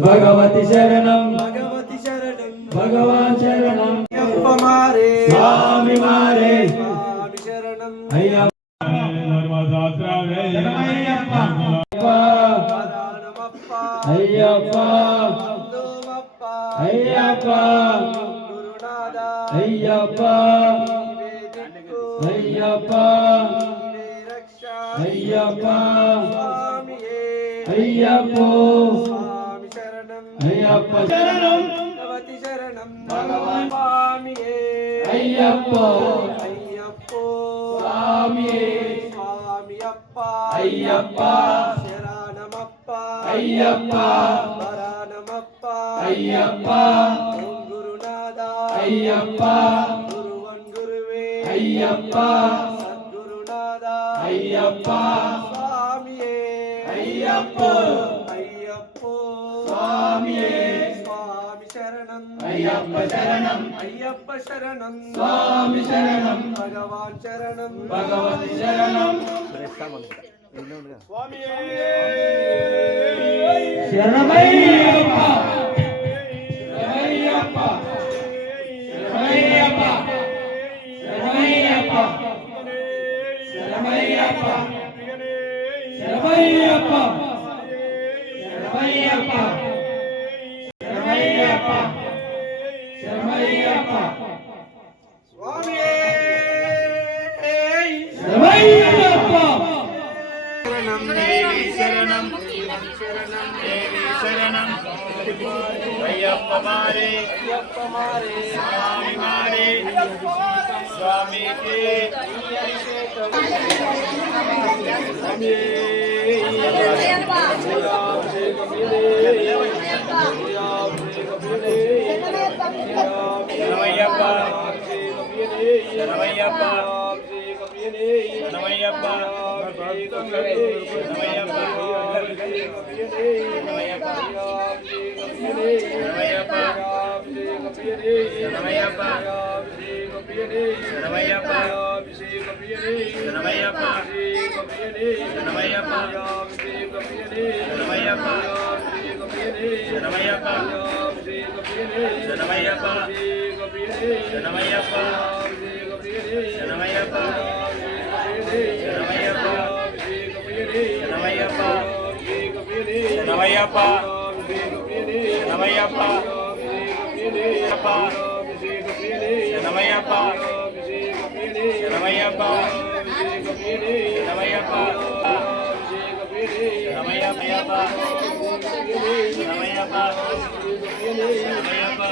भगवती शरणं भगवती शरणं भगवान शरणं अय्यप्पा मारे स्वामी मारे स्वामी शरणं अय्यप्पा धर्मशास्त्रावे अय्यप्पा अय्यप्पा अय्यप्पा गुरुनादा अय्यप्पा अय्यप्पा अय्यप्पा अय्यप्पो स्वामी शरणं अय्यप्पा शरणं भगवती शरणं भगवान स्वामी अय्यप्पो अय्यप्पो स्वामी स्वामी अप्पा अय्यप्पा शरणमप्पा अय्यप्पा वरणमप्पा अय्यप्पा गुरुनादा अय्यप्पा गुरुवन गुरुवे अय्यप्पा सद्गुरुनादा अय्यप्पा अय्यप्पो अय्यप्पो स्वामिये स्वामी शरणं अय्यप्पा शरणं अय्यप्पा शरणं स्वामी शरणं भगवान शरणं भगवती शरणं स्वामिये शरणमయ్యప్ప शरणमయ్యప్ప शरणमయ్యప్ప शरणमయ్యప్ప शरणमయ్యప్ప शरणमయ్యప్ప शरणमయ్యప్ప शरणमయ్యప్ప शरणमయ్యప్ప स्वामी शरणमయ్యప్ప शरणं देवी शरणं देवी शरणं अय्यप्पा मारे स्वामी मारे स्वामी के शरणमయ్యప్ప शरणमయ్యప్ప शरणमయ్యప్ప శరణమయ్యప్ప శరణమయ్యప్ప శరణమయ్యప్ప శరణమయ్యప్ప శరణమయ్యప్ప శరణమయ్యప్ప శరణమయ్యప్ప శరణమయ్యప్ప శరణమయ్యప్ప శరణమయ్యప్ప శరణమయ్యప్ప